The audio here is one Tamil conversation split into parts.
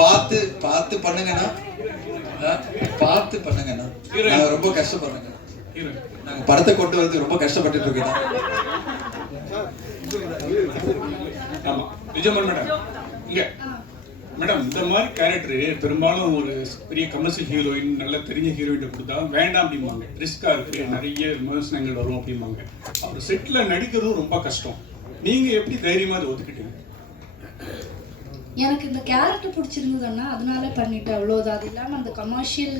பார்த்து பார்த்து பண்ணுங்கண்ணா, பார்த்து பண்ணுங்கண்ணா. நாங்கள் ரொம்ப கஷ்டப்படுறேங்க. நாங்கள் படத்தை கொண்டு வரதுக்கு ரொம்ப கஷ்டப்பட்டு இருக்கோம். ஆமா விஜயமன் மேடம், இங்க மேடம் இந்த மாதிரி கேரக்டர் பெரும்பாலும் ஒரு பெரிய கமர்ஷியல் ஹீரோயின், நல்ல தெரிஞ்ச ஹீரோயின் கொடுத்தா வேண்டாம் அப்படிம்பாங்க, ரிஸ்கா இருக்கு, நிறைய விமர்சனங்கள் வரும் அப்படிம்பாங்க. அப்புறம் செட்ல நடிக்கிறதும் ரொம்ப கஷ்டம். நீங்க எப்படி தைரியமா அதை ஒத்துக்கிட்டீங்க? எனக்கு இந்த கேரக்டர் பிடிச்சிருந்ததுன்னா அதனால பண்ணிட்டேன், அவ்வளோதான். அது இல்லாமல் அந்த கமர்ஷியல்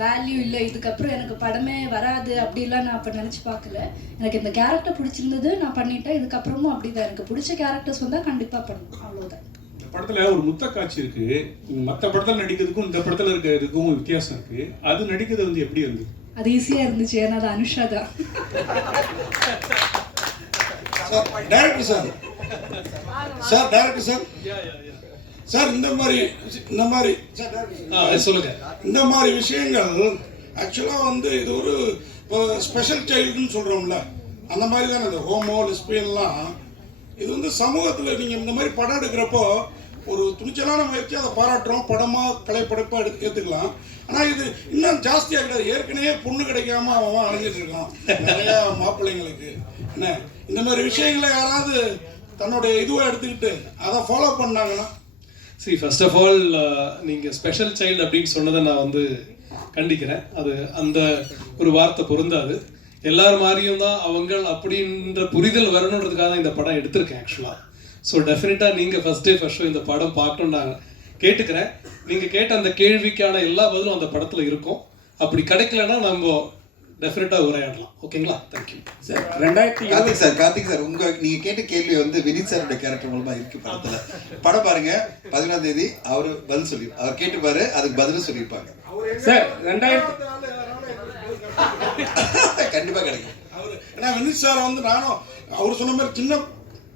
வேல்யூ இல்லை, இதுக்கப்புறம் எனக்கு படமே வராது அப்படிலாம் நான் அப்போ நினச்சி பார்க்கல. எனக்கு இந்த கேரக்டர் பிடிச்சிருந்தது, நான் பண்ணிட்டேன். இதுக்கப்புறமும் அப்படிதான், எனக்கு பிடிச்ச கேரக்டர்ஸ் வந்தால் கண்டிப்பாக பண்ணணும், அவ்வளோதான். இந்த படத்துல ஒரு முத்த காட்சி இருக்கு. மற்ற படத்துல நடிக்கிறதுக்கும் இந்த படத்துல இருக்கிறதுக்கும் வித்தியாசம் இருக்கு. அது நடிக்கிறது வந்து எப்படி இருந்தது? அது ஈஸியாக இருந்துச்சு, ஏன்னா அது அனுஷா தான். Director sir, director sir, sir இந்த மாதிரி சொல்லுங்க. இந்த மாதிரி விஷயங்கள் ஆக்சுவலாக வந்து இது ஒரு ஸ்பெஷல் சைல்டுன்னு சொல்கிறோம்ல, அந்த மாதிரி தான் இந்த ஹோமோ லெஸ்பியன்லாம். இது வந்து சமூகத்தில் நீங்கள் இந்த மாதிரி படம் எடுக்கிறப்போ ஒரு துணிச்சலான முயற்சி, அதை பாராட்டுறோம், படமாக கலைப்படைப்பாக ஏற்றுக்கலாம். ஆனால் இது இன்னும் ஜாஸ்தியாக கிடையாது. ஏற்கனவே பொண்ணு கிடைக்காம அவன் அலைஞ்சிட்டு இருக்கான் நிறையா மாப்பிள்ளைங்களுக்கு. என்ன இந்த மாதிரி விஷயங்களை யாராவது தன்னுடைய இதுவாக எடுத்துக்கிட்டு அதை ஃபாலோ பண்ணாங்கன்னா? சரி, ஃபர்ஸ்ட் ஆஃப் ஆல் நீங்கள் ஸ்பெஷல் சைல்டு அப்படின்னு சொன்னதை நான் வந்து கண்டிக்கிறேன். அது அந்த ஒரு வார்த்தை பொருந்தாது. எல்லாரும் மாதிரியும் தான் அவங்க அப்படின்ற புரிதல் வரணுன்றதுக்காக தான் இந்த படம் எடுத்திருக்கேன் ஆக்சுவலாக. ஸோ டெஃபினட்டாக நீங்கள் ஃபர்ஸ்ட் டே ஃபர்ஸ்ட் ஷோ இந்த படம் பார்க்கணுன்னு நான் கேட்டுக்கிறேன். நீங்கள் கேட்ட அந்த கேள்விக்கான எல்லா பதிலும் அந்த படத்தில் இருக்கும். அப்படி கிடைக்கலன்னா நம்ம டெஃபினட்டாக உரையாடலாம். ஓகேங்களா? Thank you sir. கார்த்திக் சார், நீங்க கேட்ட கேள்வி வந்து வினித் சாரோட கேரக்டர் மூலமா இருக்கு படத்துல. படம் பாருங்க, 11ஆம் தேதி அவர் பதில் சொல்லி, அவர் கேட்டுப்பாரு, அதுக்கு பதிலும் சொல்லியிருப்பாங்க சார். கண்டிப்பா கிடைக்கும். அவரு ஏன்னா வினித் சார் வந்து நானும் அவர் சொன்ன மாதிரி சின்ன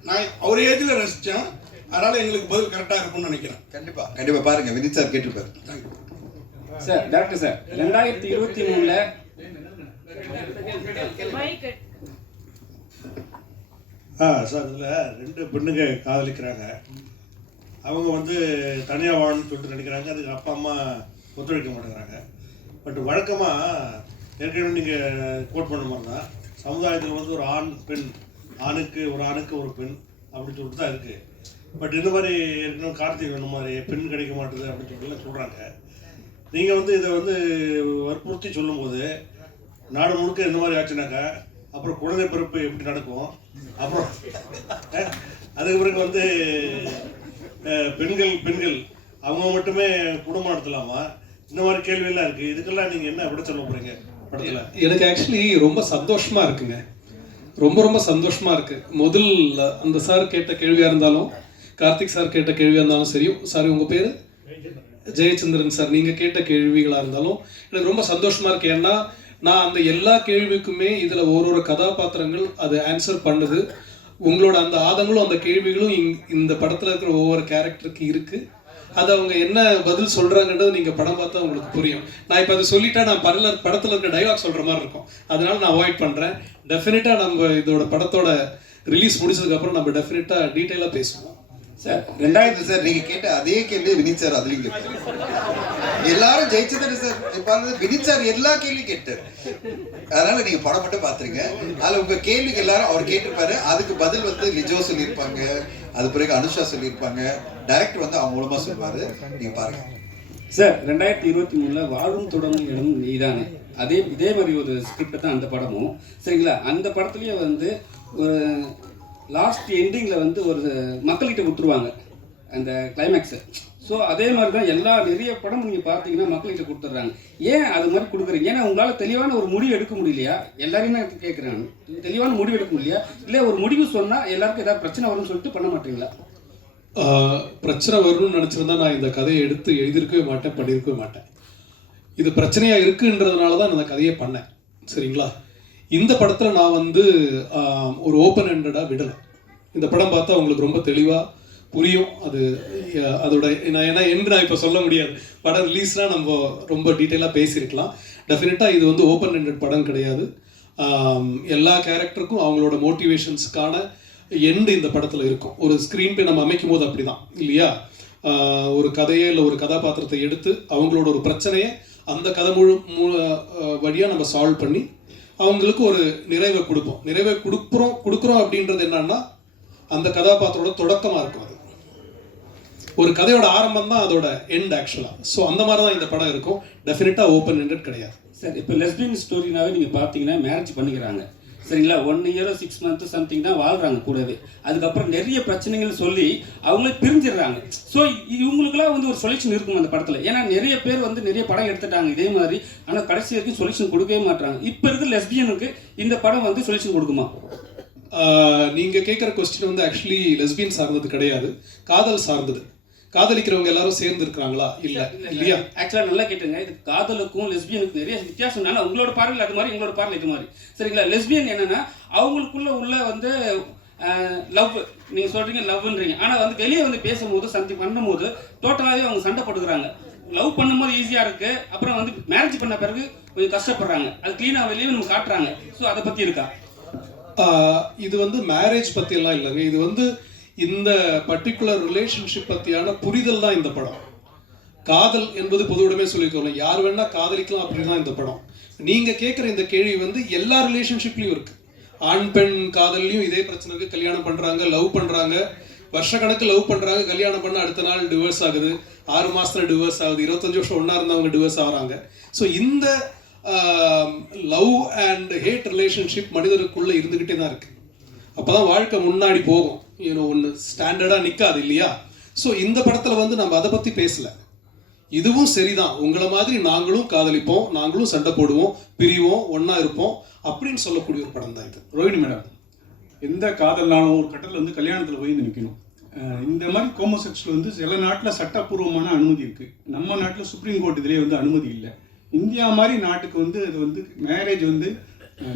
நான் அவர் ஏஜ்ல ரசிச்சேன், அதனால எங்களுக்கு பதில் கரெக்டா இருக்கும்னு நினைக்கிறேன். கண்டிப்பா பாருங்க, வினித் சார் கேட்டுப்பாரு. சார் டாக்டர் சார், 2023ல சார் இதில் 2 பெண்ணுங்க காதலிக்கிறாங்க. அவங்க வந்து தனியாக வாழணும்னு சொல்லிட்டு நினைக்கிறாங்க. அதுக்கு அப்பா அம்மா ஒத்துழைக்க மாட்டேங்கிறாங்க. பட் வழக்கமாக ஏற்கனவே நீங்கள் கோட் பண்ண மாதிரி தான் சமுதாயத்தில் வந்து ஒரு ஆண் பெண், ஆணுக்கு ஒரு பெண் அப்படின்னு சொல்லிட்டு தான் இருக்குது. பட் இந்த மாதிரி ஏற்கனவே கார்த்திக் இந்த மாதிரி பெண் கிடைக்க மாட்டேது அப்படின்னு சொல்லிட்டுலாம் சொல்கிறாங்க. நீங்கள் வந்து இதை வந்து வற்புறுத்தி சொல்லும்போது நாடு முழுக்க இந்த மாதிரி ஆச்சுனாக்கா அப்புறம் குழந்தை பிறப்பு எப்படி நடக்கும்? அப்புறம் அதுக்கு பிறகு வந்து பெண்கள் அவங்க மட்டுமே குடும்பம் நடத்தலாமா? இந்த மாதிரி கேள்வியெல்லாம் இருக்குது. இதுக்கெல்லாம் நீங்கள் என்ன எப்படி சொல்ல போகிறீங்க படத்தில்? எனக்கு ஆக்சுவலி ரொம்ப சந்தோஷமா இருக்குங்க, ரொம்ப சந்தோஷமா இருக்கு. முதல் அந்த சார் கேட்ட கேள்வியாக இருந்தாலும், கார்த்திக் சார் கேட்ட கேள்வியாக இருந்தாலும் சரி, சாரி உங்கள் பேர் ஜெயச்சந்திரன் சார், நீங்கள் கேட்ட கேள்விகளாக இருந்தாலும் எனக்கு ரொம்ப சந்தோஷமா இருக்கு. ஏன்னா நான் அந்த எல்லா கேள்விக்குமே இதில் ஒரு கதாபாத்திரங்கள் அது ஆன்சர் பண்ணுது. உங்களோட அந்த ஆதங்களும் அந்த கேள்விகளும் இந்த படத்தில் இருக்கிற ஒவ்வொரு கேரக்டருக்கு இருக்குது. அது அவங்க என்ன பதில் சொல்கிறாங்கன்றது நீங்கள் படம் பார்த்தா உங்களுக்கு புரியும். நான் இப்போ அதை சொல்லிட்டா நான் படத்தில் இருக்க டைலாக் சொல்கிற மாதிரி இருக்கும், அதனால நான் அவாய்ட் பண்ணுறேன். டெஃபினட்டாக நம்ம இதோட படத்தோட ரிலீஸ் முடிச்சதுக்கப்புறம் நம்ம டெஃபினட்டாக டீட்டெயிலாக பேசுவோம். சார் சார் நீங்க கேட்ட அதே கேள்வி வினித் சார் அதுலயும் கேட்டார். எல்லாரும் ஜெயிச்சது சார். இப்ப வினித் சார் எல்லா கேள்வியும் கேட்டார். அதனால நீங்க படம் மட்டும் பாத்துருங்க. அதுல உங்க கேள்விக்கு எல்லாரும் அவர் கேட்டிருப்பாரு, அதுக்கு பதில் வந்து லிஜோ சொல்லியிருப்பாங்க, அது பிறகு அனுஷா சொல்லியிருப்பாங்க, டைரக்டர் வந்து அவங்க மூலமா சொல்லுவாரு. நீங்க பாருங்க சார். 2023ல வாழும் தொடங்கும் இடம் நீதானே, இதே மாதிரி ஒரு ஸ்கிரிப்ட் தான் அந்த படமும், சரிங்களா? அந்த படத்துலயே வந்து ஒரு லாஸ்ட் எண்டிங்கில் வந்து ஒரு மக்கள்கிட்ட விட்டுருவாங்க அந்த கிளைமேக்ஸை. ஸோ அதே மாதிரி தான் நிறைய படம் நீங்கள் பார்த்தீங்கன்னா மக்கள்கிட்ட கொடுத்துட்றாங்க. ஏன் அது மாதிரி கொடுக்குறீங்க? ஏன்னா உங்களால் தெளிவான ஒரு முடிவு எடுக்க முடியலையா? எல்லாரையுமே கேட்குறாங்க, தெளிவான முடிவு எடுக்க முடியலையா? இல்லை ஒரு முடிவு சொன்னால் எல்லாருக்கும் ஏதாவது பிரச்சனை வரும்னு சொல்லிட்டு பண்ண மாட்டீங்களா? பிரச்சனை வரணும்னு நினச்சிருந்தா நான் இந்த கதையை எடுத்து எழுதியிருக்கவே மாட்டேன், பண்ணியிருக்கவே மாட்டேன். இது பிரச்சனையாக இருக்குன்றதுனால தான் இந்த கதையை பண்ணேன், சரிங்களா? இந்த படத்தில் நான் வந்து ஒரு ஓப்பன் ஹெண்டடாக விடலை. இந்த படம் பார்த்தா உங்களுக்கு ரொம்ப தெளிவாக புரியும். அதோட நான் இப்போ சொல்ல முடியாது. படம் ரிலீஸ்னால் நம்ம ரொம்ப டீட்டெயிலாக பேசியிருக்கலாம். டெஃபினட்டாக இது வந்து ஓப்பன் ஹெண்டட் படம் கிடையாது. எல்லா கேரக்டருக்கும் அவங்களோட மோட்டிவேஷன்ஸுக்கான எண்டு இந்த படத்தில் இருக்கும். ஒரு ஸ்க்ரீன் பே நம்ம அமைக்கும் போது அப்படி தான் இல்லையா? ஒரு கதையை இல்லை ஒரு கதாபாத்திரத்தை எடுத்து அவங்களோட ஒரு பிரச்சனையை அந்த கதை வழியாக நம்ம சால்வ் பண்ணி அவங்களுக்கு ஒரு நிறைவை கொடுப்போம். நிறைவை கொடுக்குறோம் அப்படின்றது என்னன்னா அந்த கதாபாத்திரோட தொடக்கமாக இருக்கும். அது ஒரு கதையோட ஆரம்பம் தான் அதோட எண்ட் ஆக்சுவலாக. ஸோ அந்த மாதிரி தான் இந்த படம் இருக்கும். டெஃபினட்டாக ஓப்பன் எண்டட் கிடையாது சார். இப்போ லெஸ்பியன் ஸ்டோரினாவே நீங்கள் பார்த்தீங்கன்னா மேரேஜ் பண்ணிக்கிறாங்க சரிங்களா, 1 year 6 months சம்திங் தான் வாழ்கிறாங்க கூடவே. அதுக்கப்புறம் நிறைய பிரச்சனைகள் சொல்லி அவங்களே பிரிஞ்சிடுறாங்க. ஸோ இவங்களுக்குலாம் வந்து ஒரு சொல்யூஷன் இருக்கும் அந்த படத்தில். ஏன்னா நிறைய பேர் வந்து நிறைய படம் எடுத்துட்டாங்க இதே மாதிரி, ஆனால் கடைசி வரைக்கும் சொல்யூஷன் கொடுக்கவே மாட்டாங்க. இப்போ இருக்கிற லெஸ்பியனுக்கு இந்த படம் வந்து சொல்யூஷன் கொடுக்குமா? நீங்கள் கேட்குற கொஸ்டின் வந்து ஆக்சுவலி லெஸ்பியன் சார்ந்தது கிடையாது, காதல் சார்ந்தது. காதலிக்கிறவங்க எல்லாரும் சேர்ந்து இருக்கிறாங்களா? இல்ல இல்லையா? ஆக்சுவலாக நல்லா கேட்டுங்க, இது காதலுக்கும் லெஸ்பியனுக்கும் நிறைய வித்தியாசம்னால உங்களோட பார்வையில் அது மாதிரி, எங்களோட பார்வையில் இது மாதிரி சரிங்களா. லெஸ்பியன் என்னன்னா அவங்களுக்குள்ள உள்ள வந்து லவ், நீங்கள் சொல்கிறீங்க லவ்ன்றீங்க, ஆனால் வந்து வெளியே வந்து பேசும்போது சம்திங் பண்ணும்போது டோட்டலாகவே அவங்க சண்டை போட்டுக்கிறாங்க. லவ் பண்ணும்போது ஈஸியாக இருக்குது, அப்புறம் வந்து மேரேஜ் பண்ண பிறகு கொஞ்சம் கஷ்டப்படுறாங்க. அது க்ளீனாக வெளியே நம்ம காட்டுறாங்க. ஸோ அதை பற்றி இருக்கா? இது வந்து மேரேஜ் பற்றியெல்லாம் இல்லைங்க. இது வந்து இந்த பர்டிகுலர் ரிலேஷன்ஷிப் பற்றியான புரிதல் தான் இந்த படம். காதல் என்பது பொதுவுடமே சொல்லிக்கோங்க, யார் வேணா காதலிக்கலாம் அப்படின்னு தான் இந்த படம். நீங்கள் கேட்குற இந்த கேள்வி வந்து எல்லா ரிலேஷன்ஷிப்லையும் இருக்குது. ஆண் பெண் காதல்லையும் இதே பிரச்சனை இருக்குது. கல்யாணம் பண்ணுறாங்க, லவ் பண்ணுறாங்க, வருஷக்கணக்கு லவ் பண்ணுறாங்க, கல்யாணம் பண்ண அடுத்த நாள் டிவோர்ஸ் ஆகுது, 6 மாதத்தில் டிவோர்ஸ் ஆகுது, 25 வருஷம் ஒன்றா இருந்தவங்க டிவோர்ஸ் ஆகிறாங்க. ஸோ இந்த லவ் அண்ட் ஹேட் ரிலேஷன்ஷிப் மனிதருக்குள்ளே இருந்துக்கிட்டே தான் இருக்குது. அப்போ தான் வாழ்க்கை முன்னாடி போகும். ஒன்று ஸ்டாண்டர்டாக நிற்காது இல்லையா? ஸோ இந்த படத்தில் வந்து நம்ம அதை பற்றி பேசலை. இதுவும் சரிதான், உங்களை மாதிரி நாங்களும் காதலிப்போம், நாங்களும் சண்டை போடுவோம், பிரிவோம், ஒன்றா இருப்போம் அப்படின்னு சொல்லக்கூடிய ஒரு படம் தான் இது. ரோஹிணி மேடம், எந்த காதல்னாலும் ஒரு கட்டத்தில் வந்து கல்யாணத்தில் போய் நிற்கணும். இந்த மாதிரி ஹோமோசெக்சுவல் வந்து சில நாட்டில் சட்டப்பூர்வமான அனுமதி இருக்குது, நம்ம நாட்டில் சுப்ரீம் கோர்ட் இதிலே வந்து அனுமதி இல்லை. இந்தியா மாதிரி நாட்டுக்கு வந்து அது வந்து மேரேஜ் வந்து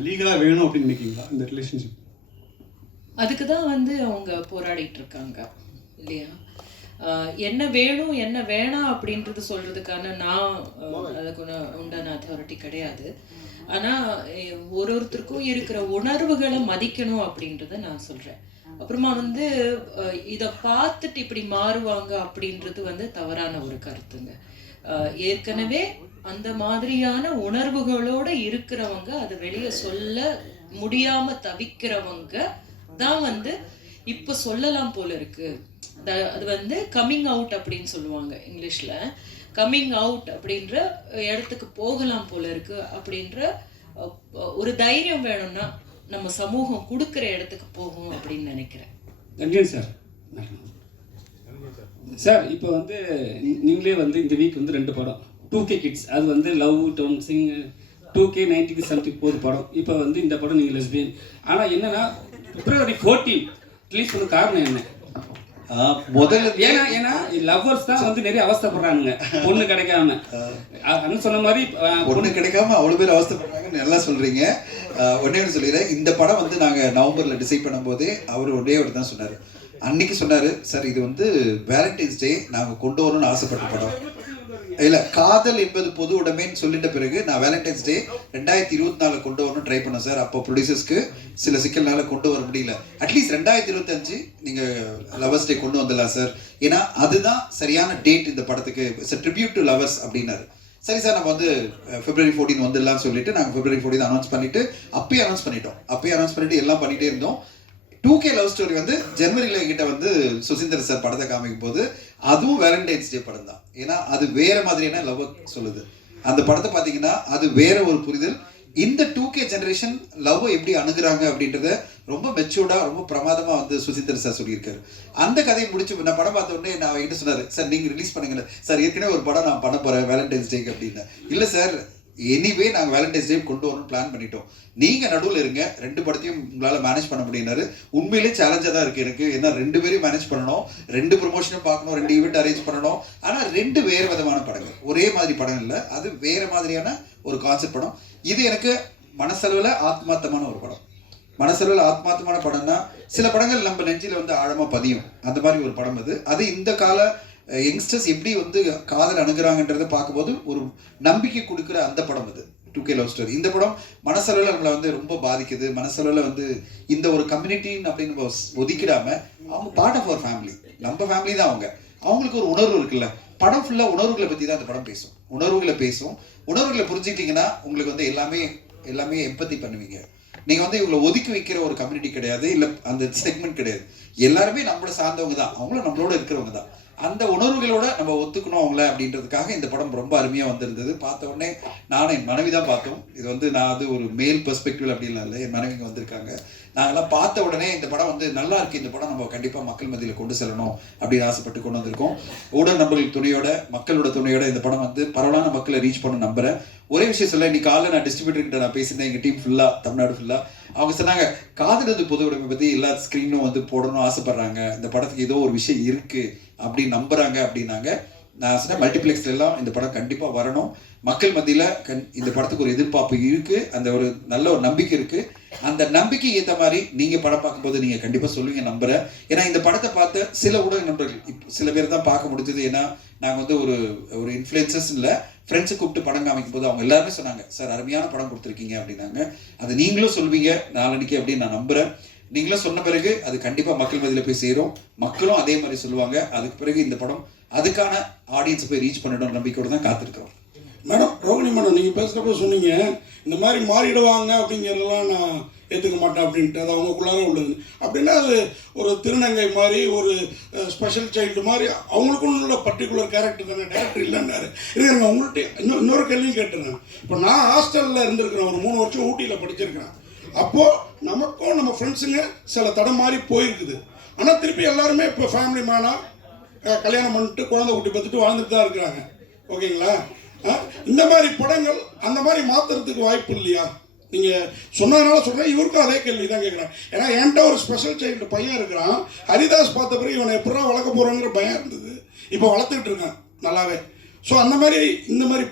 லீகலாக வேணும் அப்படின்னு நினைக்கிறீங்களா இந்த ரிலேஷன்ஷிப்? அதுக்கு தான் வந்து அவங்க போராடிட்டு இருக்காங்க இல்லையா? என்ன வேணும் என்ன வேணாம் அப்படின்றது சொல்கிறதுக்கான நான் அதுக்கு உண்டான அத்தாரிட்டி கிடையாது. ஆனால் ஒருத்தருக்கும் இருக்கிற உணர்வுகளை மதிக்கணும் அப்படின்றத நான் சொல்கிறேன். அப்புறமா வந்து இதை பார்த்துட்டு இப்படி மாறுவாங்க அப்படின்றது வந்து தவறான ஒரு கருத்துங்க. ஏற்கனவே அந்த மாதிரியான உணர்வுகளோட இருக்கிறவங்க அதை வெளியே சொல்ல முடியாம தவிக்கிறவங்க தான் வந்து இப்போ சொல்லலாம் போல இருக்கு. அது வந்து கம்மிங் அவுட் அப்படின்னு சொல்லுவாங்க இங்கிலீஷ்ல. கம்மிங் அவுட் அப்படின்ற இடத்துக்கு போகலாம் போல இருக்கு அப்படின்ற ஒரு தைரியம் வேணும்னா நம்ம சமூகம் கொடுக்குற இடத்துக்கு போகும் அப்படின்னு நினைக்கிறேன். நன்றி சார். சார் இப்போ வந்து நீங்களே வந்து இந்த வீக் வந்து 2 படம் 2K கிட்ஸ், அது வந்து லவ் டவுன்சிங் 2K 90 சம்திங் போகுது படம். இப்போ வந்து இந்த படம் நீங்கள் லெஸ்பியன். ஆனால் என்னன்னா February 14 ரிலீஸ் பண்ண காரணம் என்ன? முதல்ல ஏன்னா லவ்வர்ஸ் தான் வந்து நிறைய அவஸ்தைப்படுறாங்க பொண்ணு கிடைக்காம. அண்ணன் சொன்ன மாதிரி பொண்ணு கிடைக்காம அவ்வளோ பேர் அவஸ்தைப்படுறாங்கன்னு நல்லா சொல்றீங்க. ஒன்னே ஒன்று சொல்லிடுறேன், இந்த படம் வந்து நாங்கள் நவம்பரில் டிசைட் பண்ணும்போதே அவர் ஒரே ஒரு தான் சொன்னார். அன்னைக்கு சொன்னார், சார் இது வந்து வேலண்டைன்ஸ் டே நாங்கள் கொண்டு வரணும்னு ஆசைப்பட்ட படம் இல்லை, காதல் என்பது பொது உடைமைன்னு சொல்லிட்ட பிறகு நான் வேலண்டைன்ஸ் டே 2024 கொண்டு வரணும் ட்ரை பண்ணேன் சார். அப்போ ப்ரொடியூசர்ஸ்க்கு சில சிக்கல்னால கொண்டு வர முடியல. அட்லீஸ்ட் 2025 நீங்கள் லவர்ஸ் டே கொண்டு வந்துடலாம் சார், ஏன்னா அதுதான் சரியான டேட் இந்த படத்துக்கு, it's a tribute to lovers அப்படின்னாரு. சரி சார், நம்ம வந்து February 14 வந்துடலாம்னு சொல்லிட்டு நாங்கள் February 14 அனௌன்ஸ் பண்ணிட்டு அப்பயே அனௌன்ஸ் பண்ணிட்டு எல்லாம் பண்ணிட்டே இருந்தோம். 2K லவ் ஸ்டோரி வந்து ஜனவரியில் என்கிட்ட வந்து சுசீந்தர் சார் படத்தை காமிக்கும் போது அதுவும் வேலண்டைன்ஸ் டே படம் தான். ஏன்னா அது வேற மாதிரியான லவ் சொல்லுது. அந்த படத்தை பார்த்தீங்கன்னா அது வேற ஒரு புரிதல். இந்த 2K ஜெனரேஷன் லவ் எப்படி அணுகுறாங்க அப்படின்றத ரொம்ப மெச்சூர்டா ரொம்ப பிரமாதமா வந்து சுசீந்தர் சார் சொல்லியிருக்காரு. அந்த கதையை முடிச்சு நான் படம் பார்த்த உடனே நான் என்கிட்ட சொன்னாரு, சார் நீங்க ரிலீஸ் பண்ணுங்க சார், ஏற்கனவே ஒரு படம் நான் பண்ண போறேன் வேலண்டைன்ஸ் டேக்கு அப்படின்னு. இல்லை சார், எனிவே நாங்கள் வேலண்டைன்ஸ் டே கொண்டு வரணும்னு பிளான் பண்ணிட்டோம், நீங்கள் நடுவில் இருங்க, 2 படத்தையும் உங்களால் மேனேஜ் பண்ண முடியினாரு. உண்மையிலே சேலஞ்சாக தான் இருக்குது எனக்கு, ஏன்னா 2 பேரையும் மேனேஜ் பண்ணணும், 2 ப்ரொமோஷனும் பார்க்கணும், 2 ஈவெண்ட் அரேஞ்ச் பண்ணணும். ஆனால் 2 வேறு விதமான படங்கள், ஒரே மாதிரி படம் இல்லை, அது வேறு மாதிரியான ஒரு கான்செப்ட் படம். இது எனக்கு மனசளவில் ஆத்மார்த்தமான ஒரு படம். மனசளவில் ஆத்மார்த்தமான படம்னா சில படங்கள் நம்ம நெஞ்சில் வந்து ஆழமாக பதியும், அந்த மாதிரி ஒரு படம் அது. அது இந்த கால யங்ஸ்டர்ஸ் எப்படி வந்து காதல் அணுகுறாங்கன்றதை பார்க்கும்போது ஒரு நம்பிக்கை கொடுக்குற அந்த படம் அது 2K லவ் ஸ்டோரி. இந்த படம் மனசளவில் நம்மளை வந்து ரொம்ப பாதிக்குது. மனசளவில் வந்து இந்த ஒரு கம்யூனிட்டின்னு அப்படின்னு நம்ம ஒதுக்கிடாம அவங்க பார்ட் ஆஃப் அவர் ஃபேமிலி, நம்ம ஃபேமிலி தான் அவங்க. அவங்களுக்கு ஒரு உணர்வு இருக்குல்ல. படம் ஃபுல்லாக உணர்வுகளை பற்றி தான் அந்த படம் பேசும். உணர்வுகளை புரிஞ்சுக்கிட்டீங்கன்னா உங்களுக்கு வந்து எல்லாமே எம்பத்தி பண்ணுவீங்க. நீங்கள் வந்து இவங்களை ஒதுக்கி வைக்கிற ஒரு கம்யூனிட்டி கிடையாது, இல்லை அந்த செக்மெண்ட் கிடையாது. எல்லாருமே நம்மளை சார்ந்தவங்க தான், அவங்களும் நம்மளோட இருக்கிறவங்க தான். அந்த உணர்வுகளோட நம்ம ஒத்துக்கணும் அவங்கள அப்படின்றதுக்காக இந்த படம் ரொம்ப அருமையாக வந்திருந்தது. பார்த்த உடனே நானும் என் மனைவி தான் பார்த்தோம். இது வந்து நான் அது ஒரு மேல் பெர்ஸ்பெக்டிவ் அப்படின்லாம் இல்லை, என் மனைவிங்க வந்திருக்காங்க. நாங்கள்லாம் பார்த்த உடனே இந்த படம் வந்து நல்லா இருக்கு, இந்த படம் நம்ம கண்டிப்பாக மக்கள் மத்தியில் கொண்டு செல்லணும் அப்படின்னு ஆசைப்பட்டு கொண்டு வந்திருக்கோம். ஊடக நண்பர்கள் துணையோட, மக்களோட துணையோட இந்த படம் வந்து பரவலான மக்களை ரீச் பண்ண நம்புறேன். ஒரே விஷயம் சொல்ல, இன்னைக்கு காலையில் நான் டிஸ்ட்ரிபியூட்டர்கிட்ட நான் பேசியிருந்தேன், எங்கள் டீம் ஃபுல்லாக, தமிழ்நாடு ஃபுல்லாக. அவங்க சொன்னாங்க, காதலது பொது உடைமை பற்றி எல்லா ஸ்க்ரீனும் வந்து போடணும்னு ஆசைப்படுறாங்க, இந்த படத்துக்கு ஏதோ ஒரு விஷயம் இருக்குது அப்படின்னு நம்புறாங்க அப்படின்னாங்க. நான் சொன்னேன், மல்டிப்ளெக்ஸ்ல எல்லாம் இந்த படம் கண்டிப்பாக வரணும். மக்கள் மத்தியில் இந்த படத்துக்கு ஒரு எதிர்பார்ப்பு இருக்குது, அந்த ஒரு நல்ல ஒரு நம்பிக்கை இருக்குது. அந்த நம்பிக்கை ஏற்ற மாதிரி நீங்கள் படம் பார்க்கும்போது நீங்கள் கண்டிப்பாக சொல்லுவீங்க நம்புகிறேன். ஏன்னா இந்த படத்தை பார்த்த சில ஊடக நண்பர்கள் சில பேர் தான் பார்க்க முடிஞ்சது. ஏன்னா நாங்கள் வந்து ஒரு இன்ஃப்ளூயன்சர்ஸ் இல்லை, ஃப்ரெண்ட்ஸை கூப்பிட்டு படம் காமிக்கும் போது அவங்க எல்லாருமே சொன்னாங்க, சார் அருமையான படம் கொடுத்துருக்கீங்க அப்படின்னாங்க. அது நீங்களும் சொல்லுவீங்க நாளன்னைக்கு அப்படின்னு நான் நம்புகிறேன். நீங்களும் சொன்ன பிறகு அது கண்டிப்பாக மக்கள் மத்தியில் போய் சேரும், மக்களும் அதே மாதிரி சொல்லுவாங்க. அதுக்கு பிறகு இந்த படம் அதுக்கான ஆடியன்ஸை போய் ரீச் பண்ணிடும் நம்பிக்கையோடு தான் காத்திருக்கிறோம். மேடம், ரோகிணி மேடம், நீங்கள் பேசுகிறப்ப சொன்னீங்க இந்த மாதிரி மாறிடுவாங்க அப்படிங்கிறதெல்லாம் நான் ஏற்றுக்க மாட்டேன் அப்படின்ட்டு. அது அவங்களுக்குள்ளார உள்ளது அப்படின்னா அது ஒரு திருநங்கை மாதிரி, ஒரு ஸ்பெஷல் சைல்டு மாதிரி அவங்களுக்குள்ள உள்ள பர்டிகுலர் கேரக்டர் தானே, டேரக்டர் இல்லைன்னாரு. இருங்க, உங்கள்கிட்ட இன்னொரு கேள்வியும் கேட்டுறேன். இப்போ நான் ஹாஸ்டலில் இருந்திருக்கிறேன், ஒரு 3 வருஷம் ஊட்டியில் படிச்சிருக்கிறேன். அப்போது நமக்கும் நம்ம ஃப்ரெண்ட்ஸுங்க சில தடம் மாதிரி போயிருக்குது. ஆனால் திருப்பி எல்லாருமே இப்போ ஃபேமிலி மேனாக கல்யாணம் பண்ணிட்டு குழந்தை குட்டி பார்த்துட்டு வாழ்ந்துட்டு தான் இருக்கிறாங்க. ஓகேங்களா? இந்த மாதிரி படங்கள் அந்த மாதிரி மாற்றுறதுக்கு வாய்ப்பு இல்லையா? நீங்கள் சொன்னதுனால சொல்கிறேன், இவருக்கும் அதே கேள்வி தான் கேட்குறேன். ஏன்னா என்கிட்ட ஒரு ஸ்பெஷல் சைல்டு பையன் இருக்கிறான். ஹரிதாஸ் பார்த்த பிறகு இவனை எப்படா வளர்க்க போகிறாங்கிற பயம் இருந்தது. இப்போ வளர்த்துக்கிட்டு இருக்கான் நல்லாவே. ஸோ அந்த மாதிரி இந்த மாதிரி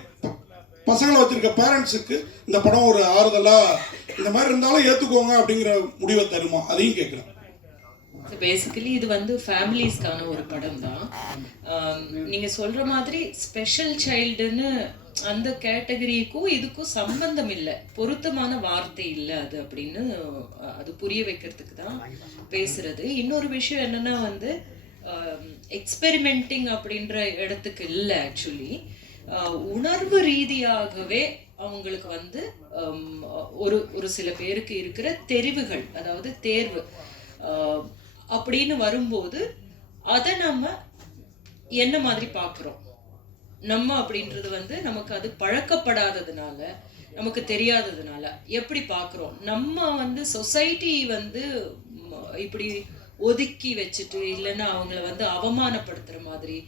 பசங்களை வச்சுருக்க பேரண்ட்ஸுக்கு இந்த படம் ஒரு ஆறுதலாக, இந்த மாதிரி இருந்தாலும் ஏற்றுக்கோங்க அப்படிங்கிற முடிவை தருமா, அதையும் கேட்குறேன். பேசிக்கலி இது வந்து ஃபேமிலிஸ்க்கான ஒரு படம் தான். நீங்கள் சொல்கிற மாதிரி ஸ்பெஷல் சைல்டுன்னு அந்த கேட்டகரிக்கும் இதுக்கும் சம்பந்தம் இல்லை, பொருத்தமான வார்த்தை இல்லை அது அப்படின்னு அது புரிய வைக்கிறதுக்கு தான் பேசுறது. இன்னொரு விஷயம் என்னன்னா வந்து எக்ஸ்பெரிமெண்டிங் அப்படின்ற இடத்துக்கு இல்லை. ஆக்சுவலி உணர்வு ரீதியாகவே அவங்களுக்கு வந்து ஒரு சில பேருக்கு இருக்கிற தெரிவுகள், அதாவது தேர்வு அப்படின்னு வரும்போது அதை நம்ம என்ன மாதிரி பார்க்குறோம் நம்ம அப்படின்றது வந்து நமக்கு அது பழக்கப்படாததுனால, நமக்கு தெரியாததுனால எப்படி பார்க்குறோம். நம்ம வந்து சொசைட்டி வந்து இப்படி ஒதுக்கி வச்சுட்டு, இல்லைன்னா அவங்கள வந்து அவமானப்படுத்துகிற மாதிரி,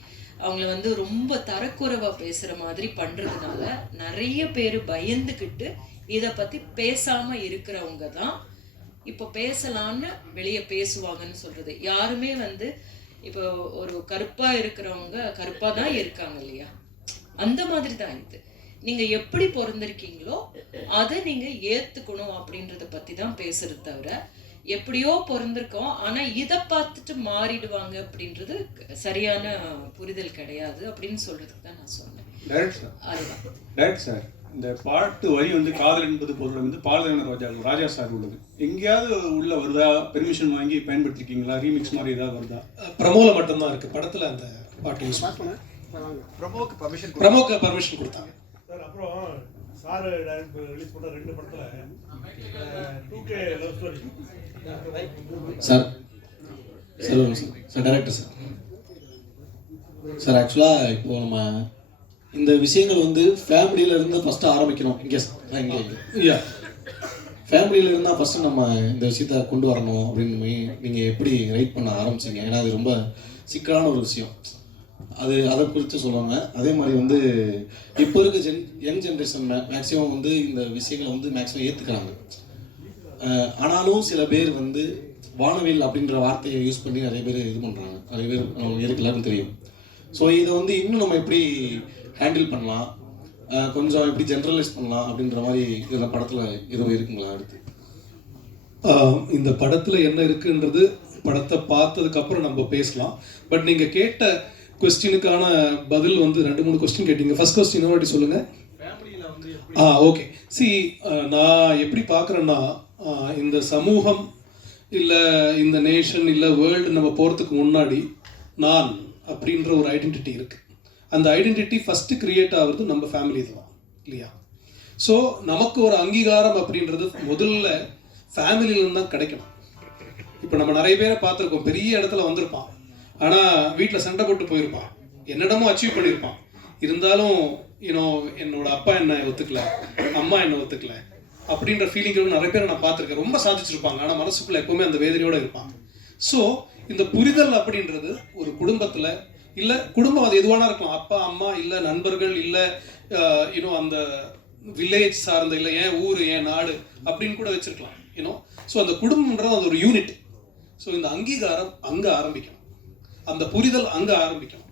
அவங்கள வந்து ரொம்ப தரக்குறைவாக பேசுகிற மாதிரி பண்ணுறதுனால நிறைய பேர் பயந்துக்கிட்டு இதை பற்றி பேசாமல் இருக்கிறவங்க தான் இப்போ பேசலான்னு வெளியே பேசுவாங்கன்னு சொல்கிறது. யாருமே வந்து இப்போ ஒரு கருப்பாக இருக்கிறவங்க கருப்பாக தான் இருக்காங்க இல்லையா, அந்த மாதிரி தான் இது. நீங்கள் எப்படி பிறந்திருக்கீங்களோ அதை நீங்கள் ஏற்றுக்கணும் அப்படின்றத பற்றி தான் பேசுறது தவிர, எப்படியோ பிறந்திருக்கோம் ஆனால் இதை பார்த்துட்டு மாறிடுவாங்க அப்படின்றது சரியான புரிதல் கிடையாது அப்படின்னு சொல்றதுக்கு தான் நான் சொன்னேன். டேரக்ட் சார், இந்த பாட்டு வரி வந்து காதல் என்பது பொருள் வந்து பாலதேவன ராஜா சார் உள்ளது. எங்கேயாவது உள்ள வருதா? பெர்மிஷன் வாங்கி பயன்படுத்திருக்கீங்களா? ரீமிக்ஸ் மாதிரி ஏதாவது வருதா? ப்ரமோல மட்டும்தான் இருக்கு, படத்துல அந்த பாட்டு யூஸ் பண்ண ப்ரமோக்கு பர்மிஷன் கொடுத்தாங்க சார். அப்புறம் சார் டைரக்ட் ரிலீஸ் பண்ண 2 படத்துல 2K love story sir director sir ஆக்சுவலாக இப்போ நம்ம இந்த விஷயங்கள் வந்து ஃபேமிலியிலேருந்து ஃபஸ்ட்டு ஆரம்பிக்கணும். இங்கே ஃபேமிலியிலேருந்து தான் ஃபஸ்ட்டு நம்ம இந்த விஷயத்த கொண்டு வரணும் அப்படின்னு நீங்கள் எப்படி ரைட் பண்ண ஆரம்பிச்சிங்க? ஏன்னா அது ரொம்ப சிக்கலான ஒரு விஷயம், அதை குறித்து சொல்லுவாங்க. அதே மாதிரி வந்து இப்போ இருக்க யங் ஜென்ரேஷன் மேக்ஸிமம் வந்து இந்த விஷயங்களை வந்து மேக்ஸிமம் ஏற்றுக்கிறாங்க. ஆனாலும் சில பேர் வந்து வானவில் அப்படின்ற வார்த்தையை யூஸ் பண்ணி நிறைய பேர் இது பண்ணுறாங்க. நிறைய பேர் எனக்கு எல்லாருக்கும் தெரியும். ஸோ இதை வந்து இன்னும் நம்ம எப்படி ஹேண்டில் பண்ணலாம், கொஞ்சம் எப்படி ஜென்ரலைஸ் பண்ணலாம் அப்படின்ற மாதிரி இந்த படத்தில் எதுவும் இருக்குங்களா? அடுத்து இந்த படத்தில் என்ன இருக்குன்றது படத்தை பார்த்ததுக்கப்புறம் நம்ம பேசலாம். பட் நீங்கள் கேட்ட கொஸ்டினுக்கான பதில் வந்து 2-3 கொஸ்டின் கேட்டீங்க. ஃபர்ஸ்ட் கொஸ்டின் வாட்டி சொல்லுங்கள். ஓகே. நான் எப்படி பார்க்குறேன்னா, இந்த சமூகம் இல்லை இந்த நேஷன் இல்லை வேர்ல்டு நம்ம போகிறதுக்கு முன்னாடி நான் அப்படின்ற ஒரு ஐடென்டிட்டி இருக்குது. அந்த ஐடென்டிட்டி ஃபஸ்ட்டு க்ரியேட் ஆகுறது நம்ம ஃபேமிலி தான் இல்லையா? ஸோ நமக்கு ஒரு அங்கீகாரம் அப்படின்றது முதல்ல ஃபேமிலியிலேருந்து தான் கிடைக்கணும். இப்போ நம்ம நிறைய பேரை பார்த்துருக்கோம், பெரிய இடத்துல வந்திருப்பான், ஆனால் வீட்டில் சண்டை போட்டு போயிருப்பான், என்னிடமும் அச்சீவ் பண்ணியிருப்பான், இருந்தாலும் என்னோட அப்பா என்ன ஒத்துக்கல, அம்மா என்ன ஒத்துக்கல அப்படின்ற ஃபீலிங் நிறைய பேர் நான் பார்த்துருக்கேன். ரொம்ப சாதிச்சிருப்பாங்க, ஆனால் மனசுக்குள்ளே எப்போவுமே அந்த வேதனையோடு இருப்பாங்க. ஸோ இந்த புரிதல் அப்படின்றது ஒரு குடும்பத்தில் இல்லை, குடும்பம் அது எதுவானா இருக்கலாம், அப்பா அம்மா இல்லை நண்பர்கள் இல்லை அந்த வில்லேஜ் சார்ந்த இல்லை ஏன் ஊர் ஏன் நாடு அப்படின்னு கூட வச்சிருக்கலாம். ஸோ அந்த குடும்பம்ன்றது அது ஒரு யூனிட். ஸோ இந்த அங்கீகாரம் அங்கே ஆரம்பிக்கணும், அந்த புரிதல் அங்கே ஆரம்பிக்கணும்.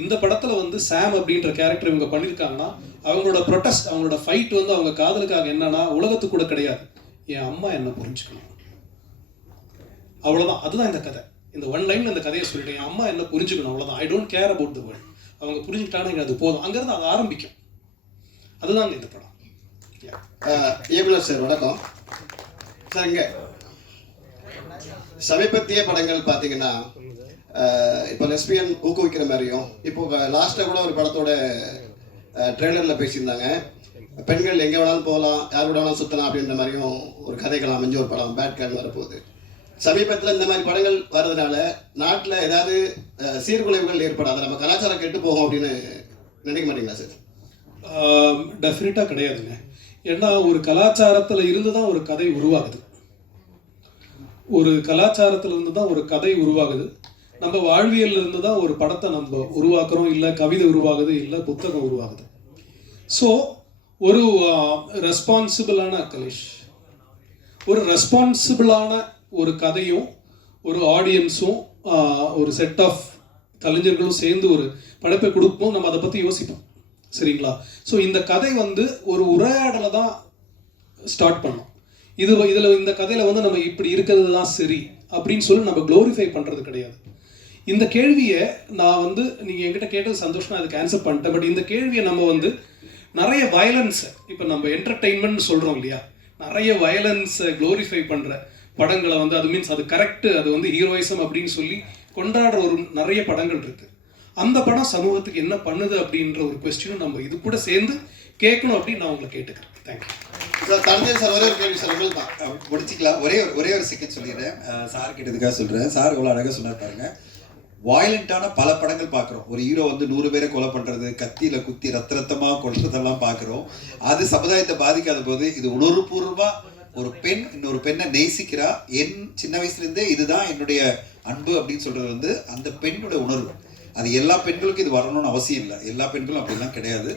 இந்த படத்தில் வந்து சாம் அப்படின்ற கேரக்டர் இவங்க பண்ணியிருக்காங்கன்னா அவங்களோட ப்ரொட்டஸ்ட், அவங்களோட ஃபைட் வந்து அவங்க காதலுக்காக என்னன்னா உலகத்துக்கு கூட கிடையாது, என் அம்மா என்ன புரிஞ்சுக்கணும், அவ்வளோதான். அதுதான் இந்த கதை. இந்த ஒன் லைனில் இந்த கதையை சொல்லிட்டேன், என் அம்மா என்ன புரிஞ்சுக்கணும், அவ்வளோதான். I don't care about the world. அவங்க புரிஞ்சுக்கிட்டானு அது போதும், அங்கேருந்து அது ஆரம்பிக்கும். அதுதாங்க இந்த படம். இயக்குனர் சார் வணக்கம் சார். இங்கே சமீபத்திய படங்கள் பார்த்தீங்கன்னா இப்போ லெஸ்பியன் ஊக்குவிக்கிற மாதிரியும், இப்போ லாஸ்ட்டாக கூட ஒரு படத்தோட ட்ரெய்லரில் பேசியிருந்தாங்க, பெண்கள் எங்கே வேணாலும் போகலாம், யார் கூட வேணாலும் சுற்றலாம் அப்படின்ற மாதிரியும் ஒரு கதைகள் அமைஞ்ச ஒரு படம் பேட் கேர்ள் வரப்போகுது. சமீபத்தில் இந்த மாதிரி படங்கள் வர்றதுனால நாட்டில் ஏதாவது சீர்குலைவுகள் ஏற்படாது, நம்ம கலாச்சாரம் கெட்டு போகும் அப்படின்னு நினைக்க மாட்டீங்களா சார்? டெஃபினட்டாக கிடையாதுங்க. ஏன்னா ஒரு கலாச்சாரத்தில் இருந்து தான் ஒரு கதை உருவாகுது, ஒரு கலாச்சாரத்தில் இருந்து தான் ஒரு கதை உருவாகுது. நம்ம வாழ்வியலில் இருந்து தான் ஒரு படத்தை நம்ம உருவாக்குறோம், இல்லை கவிதை உருவாகுது, இல்லை புத்தகம் உருவாகுது. ஸோ ஒரு ரெஸ்பான்சிபிளான கலேஷ், ஒரு ரெஸ்பான்சிபிளான ஒரு கதையும் ஒரு ஆடியன்ஸும் ஒரு செட் ஆஃப் கலைஞர்களும் சேர்ந்து ஒரு படைப்பை கொடுப்போம், நம்ம அதை பற்றி யோசிப்போம், சரிங்களா? ஸோ இந்த கதை வந்து ஒரு உரையாடலை தான் ஸ்டார்ட் பண்ணோம். இதில் இந்த கதையில் வந்து நம்ம இப்படி இருக்கிறது தான் சரி அப்படின்னு சொல்லி நம்ம க்ளோரிஃபை பண்ணுறது கிடையாது. இந்த கேள்வியை நான் வந்து நீங்கள் என்கிட்ட கேட்டது சந்தோஷமாக அதுக்கு ஆன்சர் பண்ணிட்டேன். பட் இந்த கேள்வியை நம்ம வந்து நிறைய வயலன்ஸை, இப்போ நம்ம என்டர்டெயின்மெண்ட் சொல்கிறோம் இல்லையா, நிறைய வயலன்ஸை க்ளோரிஃபை பண்ணுற படங்களை வந்து அது மீன்ஸ் அது கரெக்டு, அது வந்து ஹீரோயிசம் அப்படின்னு சொல்லி கொண்டாடுற ஒரு நிறைய படங்கள் இருக்குது. அந்த படம் சமூகத்துக்கு என்ன பண்ணுது அப்படின்ற ஒரு கொஸ்டினும் நம்ம இது கூட சேர்ந்து கேட்கணும் அப்படின்னு நான் உங்களை கேட்டுக்கிறேன். Thank you sir. தனஞ்சயன் சார் ஒரே ஒரு கேள்வி சார், உங்களுக்கு தான் முடிச்சிக்கலாம். ஒரே ஒரு செகண்ட் சொல்லிடுறேன், சார் கேட்டதுக்காக சொல்கிறேன். சார் எவ்வளோ அழகாக சொன்னார் பாருங்க. வயலண்டான பல படங்கள் பார்க்குறோம், ஒரு ஹீரோ வந்து 100 பேரை கொலை பண்ணுறது, கத்தியில் குத்தி ரத்தமாக கொள்றதெல்லாம் பார்க்குறோம். அது சமுதாயத்தை பாதிக்காத போது இது உணர்வுபூர்வமாக ஒரு பெண் இன்னொரு பெண்ணை நேசிக்கிறா, என் சின்ன வயசுலேருந்தே இதுதான் என்னுடைய அன்பு அப்படின்னு சொல்கிறது வந்து அந்த பெண்ணோட உணர்வு. அது எல்லா பெண்களுக்கும் இது வரணும்னு அவசியம் இல்லை, எல்லா பெண்களும் அப்படிலாம் கிடையாது.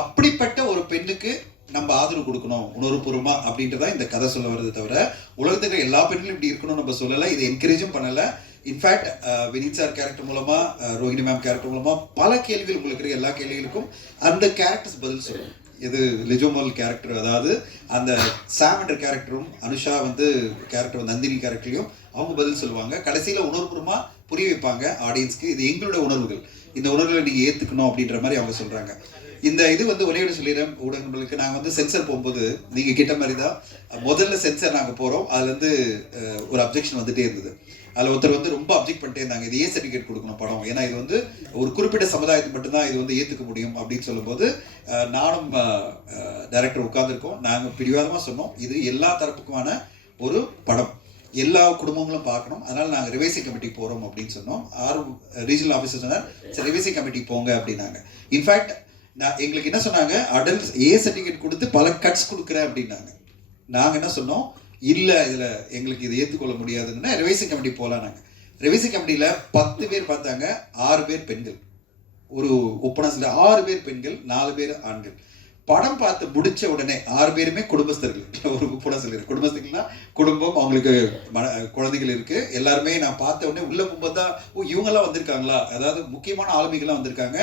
அப்படிப்பட்ட ஒரு பெண்ணுக்கு நம்ம ஆதரவு கொடுக்கணும் உணர்வுபூர்வமாக அப்படின்றதான் இந்த கதை சொல்ல வருது தவிர உலகத்துக்கு எல்லா பெண்களும் இப்படி இருக்கணும்னு நம்ம சொல்லலை, இதை என்கரேஜும் பண்ணலை. இன்ஃபேக்ட் வினித் சார் கேரக்டர் மூலமாக, ரோஹிணி மேம் கேரக்டர் மூலமாக பல கேள்விகள் உங்களுக்கு இருக்கிற எல்லா கேள்விகளுக்கும் அந்த கேரக்டர்ஸ் பதில் சொல்லணும். இது லிஜோமல் கேரக்டர், அதாவது அந்த சாம் என்ற கேரக்டரும் அனுஷா வந்து கேரக்டர் நந்தினி கேரக்டர்லையும் அவங்க பதில் சொல்லுவாங்க. கடைசியில் உணர்வுபூர்வமாக புரிய வைப்பாங்க ஆடியன்ஸ்க்கு, இது எங்களோட உணர்வுகள், இந்த உணர்வுகளை நீங்கள் ஏற்றுக்கணும் அப்படின்ற மாதிரி அவங்க சொல்கிறாங்க. இந்த இது வந்து ஒரே சொல்லிடுறேன் ஊடகங்களுக்கு, நாங்கள் வந்து சென்சர் போகும்போது நீங்கள் கேட்ட மாதிரி தான் முதல்ல சென்சர் நாங்கள் போகிறோம், அதுலேருந்து ஒரு அப்ஜெக்ஷன் வந்துட்டே இருந்தது. அதில் ஒருத்தர் வந்து ரொம்ப அப்ஜெக்ட் பண்ணிட்டே இருந்தாங்க, இது ஏ சர்டிஃபிகேட் கொடுக்கணும் படம், ஏன்னா இது வந்து ஒரு குறிப்பிட்ட சமுதாயத்துக்கு மட்டும்தான் இது வந்து ஏற்றுக்க முடியும் அப்படின்னு சொல்லும்போது நானும் டைரக்டர் உட்காந்துருக்கோம். நாங்கள் பிடிவாதமாக சொன்னோம், இது எல்லா தரப்புக்குமான ஒரு படம், எல்லா குடும்பங்களும் பார்க்கணும், அதனால் நாங்கள் ரிவைசிங் கமிட்டிக்கு போகிறோம் அப்படின்னு சொன்னோம். ரீஜனல் ஆஃபீஸர் சொன்னார், சரி ரிவைசிங் கமிட்டிக்கு போங்க அப்படின்னாங்க. இன்ஃபேக்ட் எங்களுக்கு என்ன சொன்னாங்க, அடல்ட் ஏ சர்டிஃபிகேட் கொடுத்து பல கட்ஸ் கொடுக்குறேன் அப்படின்னாங்க. நாங்கள் என்ன சொன்னோம், இல்லை இதில் எங்களுக்கு இதை ஏற்றுக்கொள்ள முடியாதுன்னா ரிவைசிங் கமிட்டி போகலாம். நாங்கள் ரிவைசிங் கமிட்டியில் 10 பேர் பார்த்தாங்க, 6 பேர் பெண்கள், ஒரு ஒப்பனாசில் 6 பேர் பெண்கள், 4 பேர் ஆண்கள். படம் பார்த்து முடிச்ச உடனே 6 பேருமே குடும்பஸ்தர்கள். ஒரு ஒப்பனா சொல்லிடுறேன், குடும்பஸ்தர்கள்னா குடும்பம், அவங்களுக்கு குழந்தைகள் இருக்குது, எல்லாருமே நான் பார்த்த உடனே உள்ளே போகும்போது தான் ஓ இவங்கெல்லாம் வந்திருக்காங்களா, அதாவது முக்கியமான ஆளுமைகள்லாம் வந்திருக்காங்க.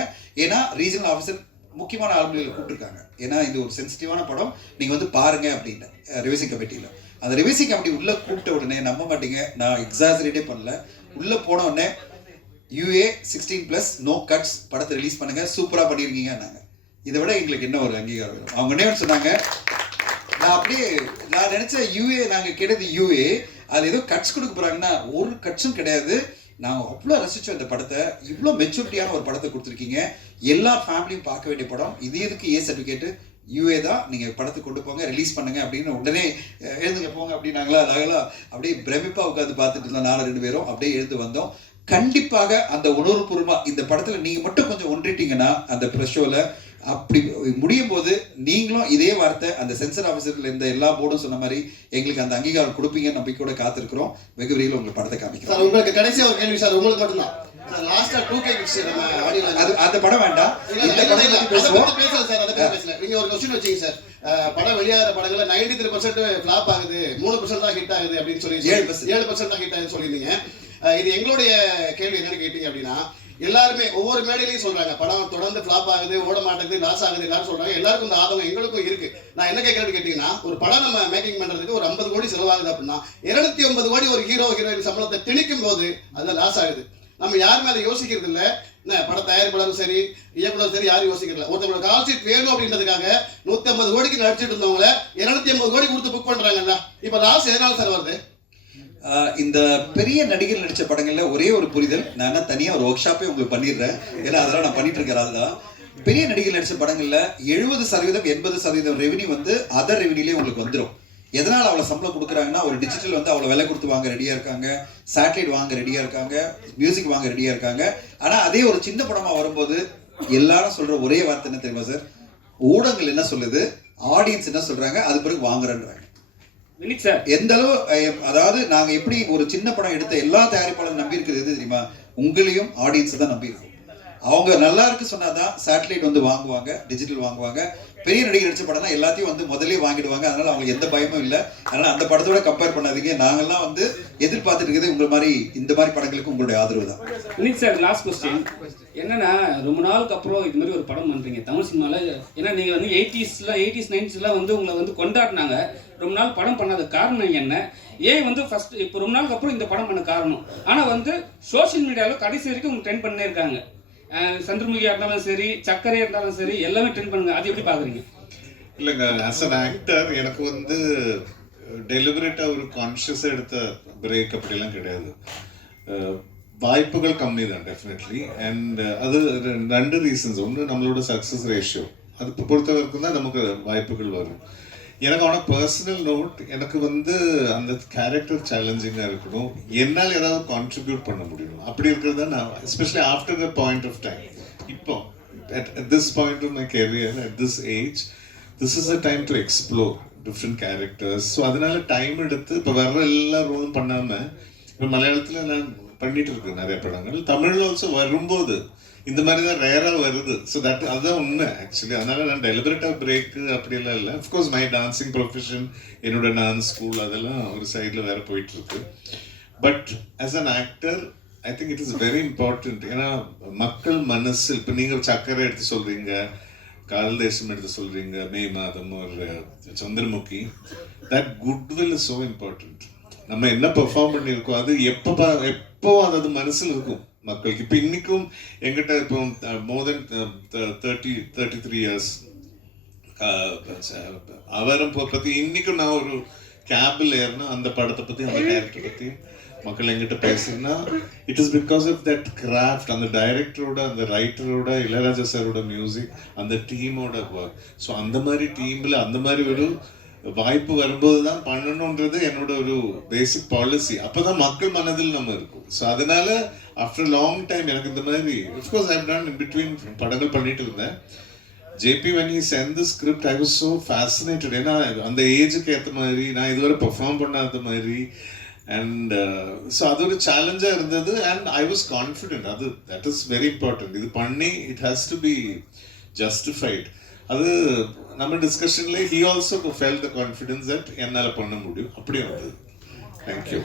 ஏன்னா ரீஜனல் ஆஃபீஸர் முக்கியமான ஆளுமைகளை கூப்பிட்டுருக்காங்க, ஏன்னா இது ஒரு சென்சிட்டிவான படம், நீங்கள் வந்து பாருங்க அப்படின்னு ரிவைசிங் கமிட்டியில். அந்த ரிவைசிங் கமிட்டி உள்ளே கூப்பிட்ட உடனே நம்ப மாட்டீங்க, நான் எக்ஸாஜரேட்டே பண்ணல, உள்ளே போன உடனே UA 16+ நோ கட்ஸ், படத்தை ரிலீஸ் பண்ணுங்க, சூப்பராக பண்ணியிருக்கீங்க. நாங்கள் இதை விட எங்களுக்கு என்ன ஒரு அங்கீகாரம் வேணும். அவங்க என்ன சொன்னாங்க, நான் நினச்சேன் UA நாங்கள் கேட்டது UA, அது ஏதோ கட்ஸ் கொடுக்க போகிறாங்கன்னா ஒரு கட்ஸும் கிடையாது, நான் அவ்வளோ ரசித்தோம் இந்த படத்தை. இவ்வளோ மெச்சூரிட்டியான ஒரு படத்தை கொடுத்துருக்கீங்க. எல்லா ஃபேமிலியும் பார்க்க வேண்டிய படம். இதுக்கு ஏ சர்டிஃபிகேட்டு யூஏ தான். நீங்கள் படத்துக்கு கொண்டு போங்க, ரிலீஸ் பண்ணுங்க அப்படின்னு உடனே எழுதுங்க போங்க அப்படின்னாங்களா. நாங்களாம் அப்படியே பிரமிப்பாக உட்காந்து பார்த்துட்டு இருந்தோம். 4 பேரும் அப்படியே எழுந்து வந்தோம். கண்டிப்பாக அந்த உணர்வுபூர்வமாக இந்த படத்தில் நீங்கள் மட்டும் கொஞ்சம் ஒன்றிட்டீங்கன்னா அந்த ப்ரெஷ் ஷோவில் அப்படி முடியும் போது நீங்களும் இதே வார்த்தை அந்த சென்சர் ஆஃபீஸரில் இருந்த எல்லா போர்டும் சொன்ன மாதிரி எங்களுக்கு அந்த அங்கீகாரம் கொடுப்பீங்கன்னு நம்பிக்கையோட காத்திருக்கிறோம். வெகு விரைவில் உங்களுக்கு படத்தை காமிக்கிறோம். சார் உங்களுக்கு கடைசியாக ஒரு கேள்வி சார், உங்களுக்கு மட்டும் தான். லாஸ்டா 2K கிட்ஸ் நம்ம ஆடியோ அந்த படம் வேண்டாம். இந்த படம் பேசல சார். அதை பத்தி பேசல. நீங்க ஒரு क्वेश्चन வச்சீங்க சார். படம் வெளியாகிற படங்கள்ல 93% ஃபிளாப் ஆகுது, 3% தான் ஹிட் ஆகுது அப்படின்னு சொல்லி 7% தான் ஹிட் ஆகுதுன்னு சொல்லியிருந்தீங்க. இது எங்களுடைய கேள்வி என்னன்னு கேட்டீங்க அப்படின்னா, எல்லாருமே ஒவ்வொரு மேடையிலையும் சொல்றாங்க படம் தொடர்ந்து ஃபிளாப் ஆகுது, ஓட மாட்டேங்குது, லாஸ் ஆகுது எல்லாரும் சொல்றாங்க. எல்லாருக்கும் இந்த ஆதங்கம் எங்களுக்கும் இருக்கு. நான் என்ன கேட்கறேன்னு கேட்டீங்கன்னா, ஒரு படம் நம்ம மேக்கிங் பண்றதுக்கு ஒரு 50 கோடி செலவாகுது அப்படின்னா 250 கோடி ஒரு ஹீரோயின் சம்பளத்தை திணிக்கும் போது அது லாஸ் ஆகுது. நம்ம யாருமே அதை யோசிக்கிறது இல்லை. பட தயாரிப்பாளரும் சரி, இயக்குனரும் சரி, யாரும் யோசிக்கிறது. ஒருத்தவங்களோட கால் ஷீட் வேணும் அப்படின்றதுக்காக 150 கோடிக்கு நடிச்சிட்டு இருந்தவங்கள 250 கோடி கொடுத்து புக் பண்றாங்கல்ல. இப்ப லாஸ் எதனால சார் வருது? இந்த பெரிய நடிகர் நடித்த படங்களில் ஒரே ஒரு புரிதல், நான் தனியாக ஒரு ஒர்க் ஷாப்பே உங்களுக்கு பண்ணிடுறேன். ஏன்னா அதெல்லாம் நான் பண்ணிட்டு இருக்கிற ஆள் தான். பெரிய நடிகர் நடித்த படங்களில் 70% 80% ரெவன்யூ வந்து அதர் ரெவன்யூலேயே உங்களுக்கு வந்துடும். எதனால் அவ்வளோ சம்பளம் கொடுக்குறாங்கன்னா, ஒரு டிஜிட்டல் வந்து அவ்வளோ விலை கொடுத்து வாங்க ரெடியாக இருக்காங்க, சேட்டலைட் வாங்க ரெடியாக இருக்காங்க, மியூசிக் வாங்க ரெடியாக இருக்காங்க. ஆனால் அதே ஒரு சின்ன படமாக வரும்போது எல்லாரும் சொல்கிற ஒரே வார்த்தை என்ன தெரியுமா சார்? ஊடகங்கள் என்ன சொல்லுது, ஆடியன்ஸ் என்ன சொல்கிறாங்க, அது பிறகு வாங்குறேன்றாங்க. எந்த அளவு, அதாவது நாங்க எப்படி ஒரு சின்ன படம் எடுத்த எல்லா தயாரிப்பாளரும் நம்பி இருக்கிறது தெரியுமா? உங்களையும் ஆடியன்ஸ் தான் நம்பி இருக்கும். அவங்க நல்லா இருக்கு சொன்னாதான் சேட்டலைட் வந்து வாங்குவாங்க, டிஜிட்டல் வாங்குவாங்க. பெரிய நடிகர் நடிச்ச படம்னா எல்லாத்தையும் வந்து முதலே வாங்கிடுவாங்க. அதனால அவங்களுக்கு எந்த பயமும் இல்லை. அதனால அந்த படத்தோட கம்பேர் பண்ணாதீங்க. நாங்கெல்லாம் வந்து எதிர்பார்த்துட்டு இருக்குது உங்களை மாதிரி இந்த மாதிரி படங்களுக்கு உங்களுடைய ஆதரவு தான். சார் லாஸ்ட் கொஸ்டின் என்னன்னா, ரொம்ப நாளுக்கு அப்புறம் இது மாதிரி ஒரு படம் பண்றீங்க தமிழ் சினிமால. ஏன்னா நீங்க வந்து 80s 90s வந்து உங்களை வந்து கொண்டாடினாங்க. ரொம்ப நாள் படம் பண்ணாத காரணம் என்ன? ஏன் வந்து ஃபர்ஸ்ட் இப்போ ரொம்ப நாளுக்கு அப்புறம் இந்த படம் பண்ண காரணம்? ஆனால் வந்து சோஷியல் மீடியாவில் கடைசி வரைக்கும் அவங்க ட்ரெண்ட் பண்ணே இருக்காங்க. சந்திரமுகியா இருந்தாலும் சரி, சக்கரையா இருந்தாலும் சரி, எல்லாமே ட்ரெண்ட் பண்ணுங்க. அது எப்படி பார்க்குறீங்க? இல்லைங்க, ஆஸ் அன் ஆக்டர் எனக்கு வந்து டெலிபரேட்டாக ஒரு கான்ஷியஸாக எடுத்த பிரேக் அப்படிலாம் கிடையாது. வாய்ப்புகள் கம்மி தான் டெஃபினெட்லி. அண்ட் அது 2 ரீசன்ஸ். ஒன்று நம்மளோட சக்ஸஸ் ரேஷியோ, அது பொறுத்த வரைக்கும் தான் நமக்கு வாய்ப்புகள் வரும். எனக்கு ஆனால் பர்சனல் நோட், எனக்கு வந்து அந்த கேரக்டர் சேலஞ்சிங்காக இருக்கணும், என்னால் ஏதாவது கான்ட்ரிபியூட் பண்ண முடியும். அப்படி இருக்கிறது தான் நான், especially after the point of time, இப்போ at this point of my career, at this age, this is a time to explore different characters. So அதனால டைம் எடுத்து இப்போ வர்ற எல்லா ரோலும் பண்ணாமல், இப்போ மலையாளத்தில் நான் பண்ணிட்டு இருக்கேன் நிறைய படங்கள், தமிழில் ஆல்சோ வரும்போது இந்த மாதிரி தான் ரேராக வருது. ஸோ அதுதான் உண்மை ஆக்சுவலி. அதனால நான் டெலிபரேட்டாக பிரேக்கு அப்படியெல்லாம் இல்லை. அஃப்கோர்ஸ் மை டான்ஸிங் ப்ரொஃபஷன், என்னோட டான்ஸ் ஸ்கூல் அதெல்லாம் ஒரு சைடில் வேறு போயிட்டுருக்கு. But as an actor I think it is very important. ஏன்னா மக்கள் மனசு, இப்போ நீங்கள் சக்கரை எடுத்து சொல்கிறீங்க, காதல் தேசம் எடுத்து சொல்கிறீங்க, மே மாதம் ஒரு Chandramukhi, that goodwill is so important. நம்ம என்ன பெர்ஃபார்ம் பண்ணியிருக்கோம் அது எப்போ அது மனசில் இருக்கும் மக்களுக்கு. இப்போ இன்னைக்கும் எங்கிட்ட இப்போ மோர் தென் 33 இயர்ஸ் அவரை பற்றி இன்னைக்கும் நான் ஒரு கேபில் ஏறினா அந்த படத்தை பற்றி, அந்த கேரக்டர் பற்றி மக்கள் எங்கிட்ட பேசுனா, it is because of that craft, அந்த டைரக்டரோட, அந்த ரைட்டரோட, இளையராஜா சாரோட மியூசிக், அந்த டீமோட ஒர்க். ஸோ அந்த மாதிரி டீமில் அந்த மாதிரி ஒரு வாய்ப்பு வரும்போது தான் பண்ணணுன்றது என்னோட ஒரு பேசிக் பாலிசி. அப்போ தான் மக்கள் மனதில் நம்ம இருக்கும். ஸோ அதனால ஆஃப்டர் லாங் டைம் எனக்கு இந்த மாதிரி, of course I have done in between படங்கள் பண்ணிட்டு இருந்தேன். JP when he sent the script I was so fascinated. ஏன்னா அந்த ஏஜுக்கு ஏற்ற மாதிரி நான் இதுவரை பெர்ஃபார்ம் பண்ணாத மாதிரி. அண்ட் ஸோ அது ஒரு சேலஞ்சாக இருந்தது. And I was confident. அது தட் இஸ் வெரி இம்பார்ட்டன்ட். இது பண்ணி it has to be justified. அது நம்ம டிஸ்கஷன்ல he also felt the confidence that என்னால பண்ண முடியும். அப்படியே வந்தது. தேங்க்யூ.